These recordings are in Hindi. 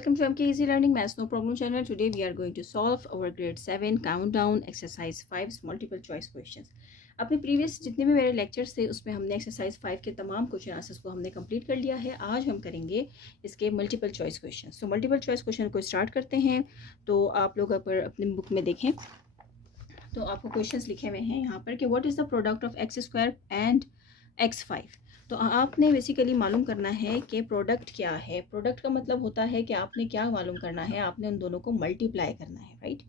Welcome to MK Easy Learning Maths No Problem channel. Today we are going to solve our grade 7 countdown exercise 5 multiple choice questions. अपने प्रीवियस जितने भी मेरे लेक्चर्स थे उसमें हमने एक्सरसाइज 5 के तमाम क्वेश्चन आंसर्स को हमने कंप्लीट कर लिया है. आज हम करेंगे इसके मल्टीपल चॉइस क्वेश्चन. तो मल्टीपल चॉइस क्वेश्चन को स्टार्ट करते हैं. तो आप लोग अगर अपनी बुक में देखें तो आपको क्वेश्चंस लिखे हुए हैं यहाँ पर कि what is the product of x square and x5. तो आपने बेसिकली मालूम करना है कि प्रोडक्ट क्या है. प्रोडक्ट का मतलब होता है कि आपने क्या मालूम करना है, आपने उन दोनों को मल्टीप्लाई करना है, राइट.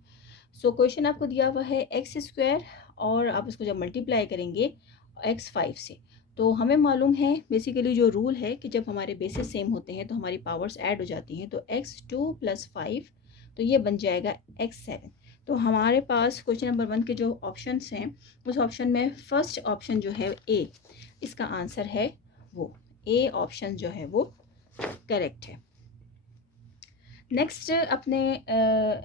सो क्वेश्चन आपको दिया हुआ है एक्स स्क्वायर और आप इसको जब मल्टीप्लाई करेंगे x5 से, तो हमें मालूम है बेसिकली जो रूल है कि जब हमारे बेसिस सेम होते हैं तो हमारी पावर्स ऐड हो जाती हैं. तो x2 + 5 तो ये बन जाएगा x7. तो हमारे पास क्वेश्चन नंबर 1 के जो ऑप्शंस हैं उस ऑप्शन में फर्स्ट ऑप्शन जो है ए, इसका आंसर है वो ए ऑप्शन जो है वो करेक्ट है. नेक्स्ट अपने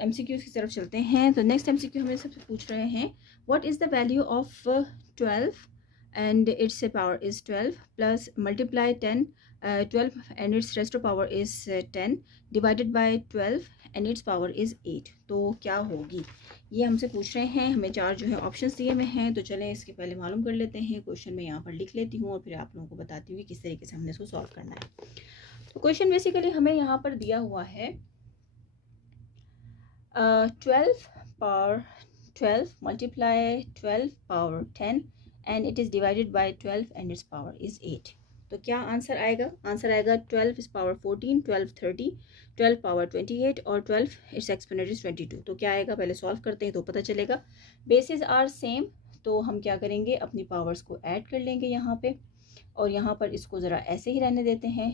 MCQs की तरफ चलते हैं. तो नेक्स्ट MCQ हमें सबसे पूछ रहे हैं what is the value of 12 and its power is 12 plus multiply 10 12 and its rest of power is 10 divided by 12 and its power is 8. तो क्या होगी ये हमसे पूछ रहे हैं. हमें चार जो है ऑप्शंस दिए हुए हैं. तो चलें इसके पहले मालूम कर लेते हैं. क्वेश्चन में यहाँ पर लिख लेती हूँ और फिर आप लोगों को बताती हूँ कि किस तरीके से हमने इसको सॉल्व करना है. तो क्वेश्चन बेसिकली हमें यहाँ पर दिया हुआ है 12 power 12 multiply 12 power 10 and it is divided by 12 and its power is 8. तो क्या आंसर आएगा? आंसर आएगा 12 is power 14, 12 30, 12 power 28 और 12 its exponent is 22. तो क्या आएगा पहले सॉल्व करते हैं तो पता चलेगा. बेसिस आर सेम तो हम क्या करेंगे अपनी पावर्स को ऐड कर लेंगे यहाँ पे और यहाँ पर इसको ज़रा ऐसे ही रहने देते हैं.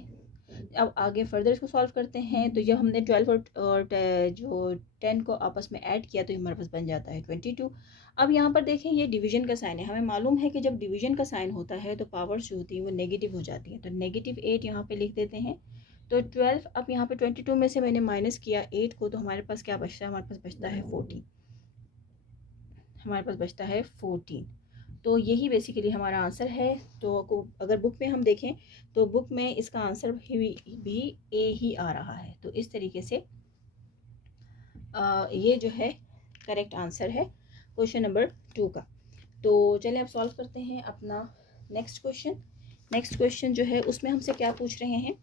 अब आगे फर्दर इसको सॉल्व करते हैं. तो जब हमने 12 और जो 10 को आपस में ऐड किया तो हमारे पास बन जाता है 22. अब यहाँ पर देखें ये डिवीजन का साइन है. हमें मालूम है कि जब डिवीजन का साइन होता है तो पावर्स जो होती है वो नेगेटिव हो जाती है. तो -8 यहाँ पे लिख देते हैं. तो 12 अब यहाँ पे 22 में से मैंने माइनस किया 8 को तो हमारे पास क्या बचता है? हमारे पास बचता है 14. हमारे पास बचता है 14. तो यही बेसिकली हमारा आंसर है. तो अगर बुक में हम देखें तो बुक में इसका आंसर भी ए ही आ रहा है. तो इस तरीके से ये जो है करेक्ट आंसर है क्वेश्चन नंबर 2 का. तो चलें अब सॉल्व करते हैं अपना नेक्स्ट क्वेश्चन. नेक्स्ट क्वेश्चन जो है उसमें हमसे क्या पूछ रहे हैं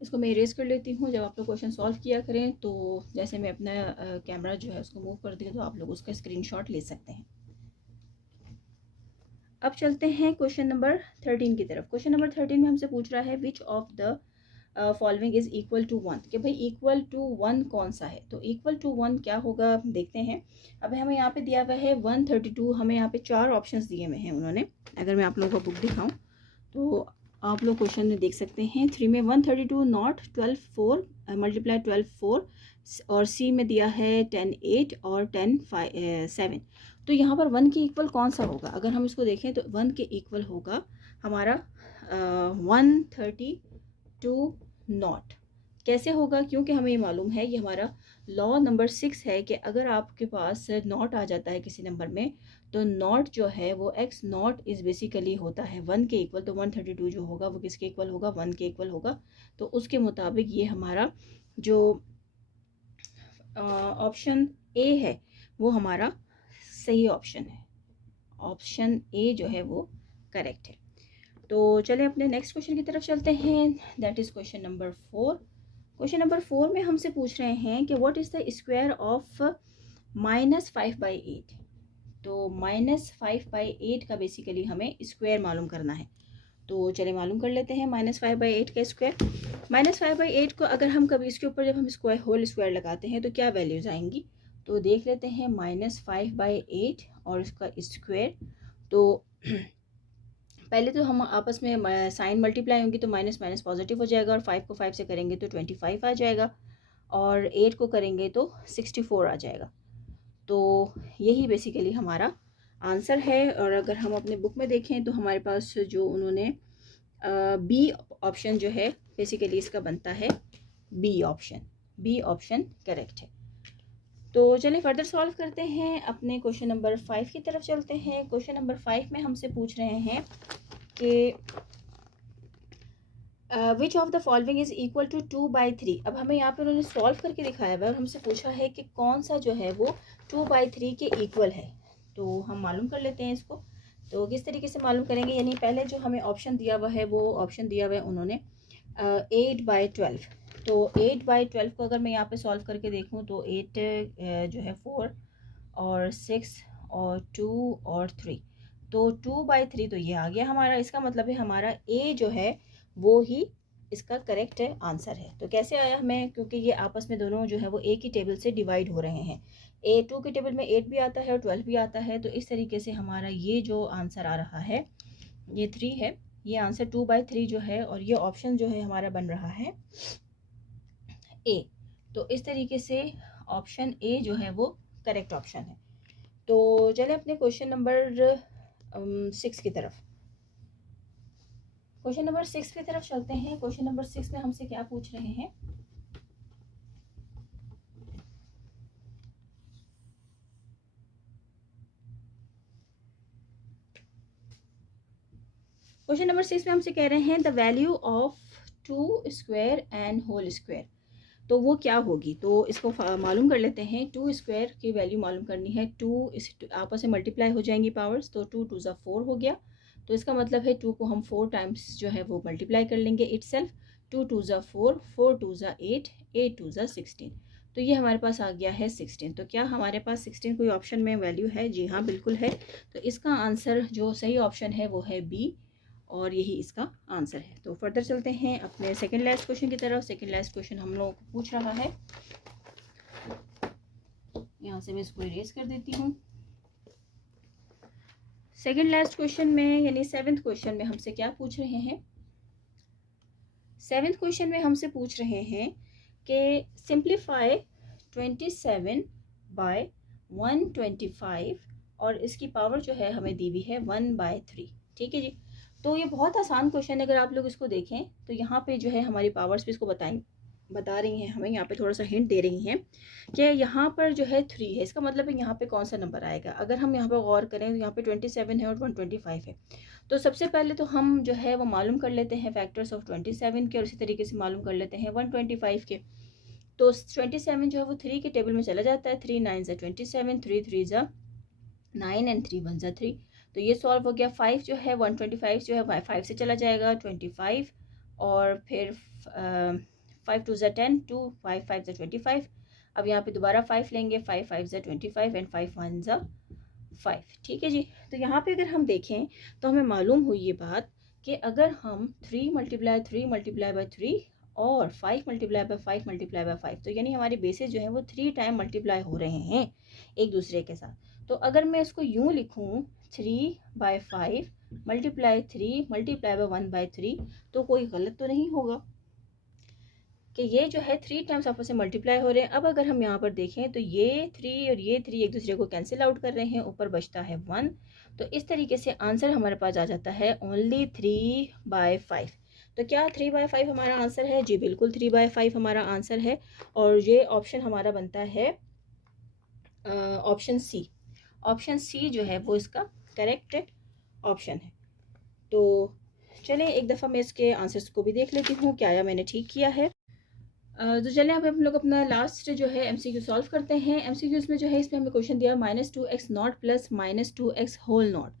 इसको मैं इरेज कर लेती हूँ. जब आप लोग क्वेश्चन सॉल्व किया करें तो जैसे मैं अपना कैमरा जो है उसको मूव कर दी तो आप लोग उसका स्क्रीनशॉट ले सकते हैं. अब चलते हैं क्वेश्चन नंबर 13 की तरफ. क्वेश्चन नंबर 13 में हमसे पूछ रहा है which of the following is equal to 1. कि भाई इक्वल टू 1 कौन सा है. तो इक्वल टू 1 क्या होगा देखते हैं. अब हमें यहाँ पे दिया हुआ है 132. हमें यहाँ पे चार ऑप्शंस दिए हुए हैं उन्होंने. अगर मैं आप लोगों को बुक दिखाऊं तो आप लोग क्वेश्चन में देख सकते हैं 3 में 132 नॉट 12 4 मल्टीप्लाई 12 4 और सी में दिया है 10 8 और 10 7. तो यहाँ पर 1 के इक्वल कौन सा होगा. अगर हम इसको देखें तो 1 के इक्वल होगा हमारा 132 नॉट. कैसे होगा? क्योंकि हमें ये मालूम है ये हमारा लॉ नंबर 6 है कि अगर आपके पास नॉट आ जाता है किसी नंबर में तो नॉट जो है वो x नॉट इज़ बेसिकली होता है 1 के इक्वल. तो 132 जो होगा वो किसके इक्वल होगा? 1 के इक्वल होगा. तो उसके मुताबिक ये हमारा जो ऑप्शन ए है वो हमारा सही ऑप्शन है. ऑप्शन ए जो है वो करेक्ट है. तो चलें अपने नेक्स्ट क्वेश्चन की तरफ चलते हैं. That is question number 4. Question number 4 में हमसे पूछ रहे हैं कि what is the square of -5/8. तो -5/8 का बेसिकली हमें स्क्वायर मालूम करना है. तो चलिए मालूम कर लेते हैं -5/8 का स्क्वायर. -5/8 को अगर हम कभी इसके ऊपर जब हम स्क्वायर होल स्क्वायर लगाते हैं तो क्या वैल्यूज़ आएंगी. तो देख लेते हैं -5/8 और इसका स्क्वायर. तो पहले तो हम आपस में साइन मल्टीप्लाई होंगी तो माइनस माइनस पॉजिटिव हो जाएगा और 5 को 5 से करेंगे तो 25 आ जाएगा और 8 को करेंगे तो 64 आ जाएगा. तो यही बेसिकली हमारा आंसर है. और अगर हम अपने बुक में देखें तो हमारे पास जो उन्होंने बी ऑप्शन जो है बेसिकली इसका बनता है B option. B option correct है. तो चलिए फर्दर सॉल्व करते हैं. अपने क्वेश्चन नंबर 5 की तरफ चलते हैं. क्वेश्चन नंबर 5 में हमसे पूछ रहे हैं कि which of the following is equal to 2/3। अब हमें यहाँ पे उन्होंने सॉल्व करके दिखाया हुआ है और हमसे पूछा है कि कौन सा जो है वो 2/3 के इक्वल है। तो हम मालूम कर लेते हैं इसको। तो किस तरीके से मालूम करेंगे, यानी पहले जो हमें ऑप्शन दिया हुआ है वो ऑप्शन दिया हुआ है उन्होंने 8/12। तो 8/12 को अगर मैं यहाँ पे सॉल्व करके देखूँ तो 8 जो है 4 और 6 और 2 और 3, तो 2/3 तो ये आ गया हमारा। इसका मतलब है हमारा ए जो है वो ही इसका करेक्ट आंसर है। तो कैसे आया हमें, क्योंकि ये आपस में दोनों जो है वो एक ही टेबल से डिवाइड हो रहे हैं। A2 के टेबल में 8 भी आता है और 12 भी आता है, तो इस तरीके से हमारा ये जो आंसर आ रहा है ये 3 है। ये आंसर 2/3 जो है, और ये ऑप्शन जो है हमारा बन रहा है ए। तो इस तरीके से ऑप्शन ए जो है वो करेक्ट ऑप्शन है। तो चले अपने क्वेश्चन नंबर 6 की तरफ। क्वेश्चन नंबर 6 की तरफ चलते हैं। क्वेश्चन नंबर 6 में हमसे क्या पूछ रहे हैं, क्वेश्चन नंबर 6 में हमसे कह रहे हैं the value of 2 square and whole square. तो वो क्या होगी, तो इसको मालूम कर लेते हैं। 2 स्क्वायर की वैल्यू मालूम करनी है। 2 इस आपस में मल्टीप्लाई हो जाएंगी पावर्स, तो 2 2 ज़ा 4 हो गया। तो इसका मतलब है 2 को हम 4 टाइम्स जो है वो मल्टीप्लाई कर लेंगे इटसेल्फ। 2 2 ज़ा 4, 4 2 ज़ा 8, 8 2 ज़ा 16। तो ये हमारे पास आ गया है 16। तो क्या हमारे पास 16 कोई ऑप्शन में वैल्यू है? जी हाँ, बिल्कुल है। तो इसका आंसर जो सही ऑप्शन है वो है बी, और यही इसका आंसर है। तो फर्दर चलते हैं अपने सेकंड लास्ट क्वेश्चन की तरफ। सेकंड लास्ट क्वेश्चन हम लोगों को पूछ रहा है, यहाँ से मैं इसको इरेज कर देती हूँ। सेकंड लास्ट क्वेश्चन में यानी 7th क्वेश्चन में हमसे क्या पूछ रहे हैं? 7th क्वेश्चन में हमसे पूछ रहे हैं कि सिंप्लीफाई 27/125 और इसकी पावर जो है हमें दी हुई है 1/3। ठीक है जी। तो ये बहुत आसान क्वेश्चन है। अगर आप लोग इसको देखें तो यहाँ पे जो है हमारी पावर्स भी इसको बता रही हैं, हमें यहाँ पे थोड़ा सा हिंट दे रही हैं कि यहाँ पर जो है 3 है। इसका मतलब है यहाँ पे कौन सा नंबर आएगा। अगर हम यहाँ पे गौर करें तो यहाँ पे 27 है और 125 है। तो सबसे पहले तो हम जो है वो मालूम कर लेते हैं फैक्टर्स ऑफ 27 के, और इसी तरीके से मालूम कर लेते हैं 125 के। तो 27 जो है वो 3 के टेबल में चला जाता है। 3 9 ज़ा 27, 3 3 ज़ा 9 एंड 3 1 ज़ा 3। तो ये सॉल्व हो गया। 5 जो है 125 जो है 5 से चला जाएगा 25, और फिर 5 2 ज़ा 10, 2 5 5 ज़ा 25। अब यहाँ पे दोबारा 5 लेंगे, 5 5 ज़ा 25 एंड 5 1 ज़ा 5। ठीक है जी। तो यहाँ पे अगर हम देखें तो हमें मालूम हुई ये बात कि अगर हम 3 × 3 × 3 और 5 × 5 × 5, तो यानी हमारे बेसिस जो है वो 3 टाइम मल्टीप्लाई हो रहे हैं एक दूसरे के साथ। तो अगर मैं इसको यूँ लिखूँ 3/5 × 3 × 1/3, तो कोई गलत तो नहीं होगा कि ये जो है 3 टाइम्स आपस में मल्टीप्लाई हो रहे हैं। अब अगर हम यहाँ पर देखें तो ये 3 और ये 3 एक दूसरे को कैंसिल आउट कर रहे हैं, ऊपर बचता है 1। तो इस तरीके से आंसर हमारे पास आ जाता है ओनली 3/5। तो क्या 3/5 हमारा आंसर है? जी बिल्कुल 3/5 हमारा आंसर है, और ये ऑप्शन हमारा बनता है ऑप्शन सी। ऑप्शन सी जो है वो इसका करेक्ट ऑप्शन है। तो चलें एक दफ़ा मैं इसके आंसर्स को भी देख लेती हूँ, क्या आया मैंने ठीक किया है। तो चलें अब हम लोग अपना लास्ट जो है MCQ सॉल्व करते हैं। MCQs में जो है इसमें हमें क्वेश्चन दिया -2x0 + -2x होल नॉट।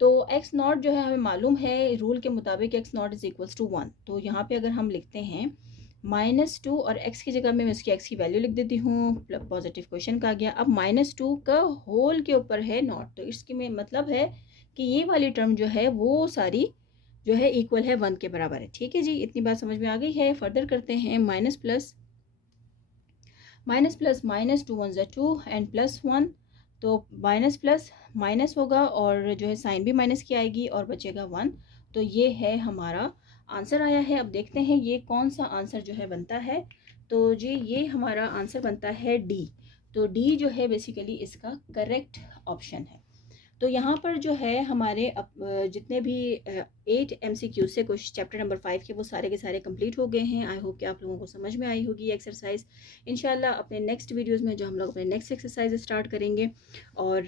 तो x नॉट जो है हमें मालूम है रूल के मुताबिक x naught is equals to 1। तो यहाँ पे अगर हम लिखते हैं -2 और x की जगह में मैं इसकी x की वैल्यू लिख देती हूँ, पॉजिटिव क्वेश्चन का गया। अब -2 का होल के ऊपर है नॉट, तो इसकी में मतलब है कि ये वाली टर्म जो है वो सारी जो है इक्वल है 1 के बराबर है। ठीक है जी, इतनी बात समझ में आ गई है। फर्दर करते हैं माइनस प्लस -2 1 ज़ा 2 एंड +1। तो माइनस प्लस माइनस होगा और जो है साइन भी माइनस की आएगी और बचेगा 1। तो ये है हमारा आंसर आया है। अब देखते हैं ये कौन सा आंसर जो है बनता है। तो जी ये हमारा आंसर बनता है डी। तो डी जो है बेसिकली इसका करेक्ट ऑप्शन है। तो यहाँ पर जो है हमारे जितने भी 8 MCQ से कुछ चैप्टर नंबर 5 के वो सारे के सारे कंप्लीट हो गए हैं। आई होप कि आप लोगों को समझ में आई होगी एक्सरसाइज। इंशाल्लाह अपने नेक्स्ट वीडियोस में जो हम लोग अपने नेक्स्ट एक्सरसाइज स्टार्ट करेंगे, और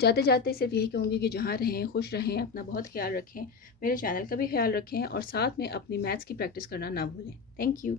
जाते जाते सिर्फ यही कहूँगी कि जहाँ रहें खुश रहें, अपना बहुत ख्याल रखें, मेरे चैनल का भी ख्याल रखें और साथ में अपनी मैथ्स की प्रैक्टिस करना ना भूलें। Thank you.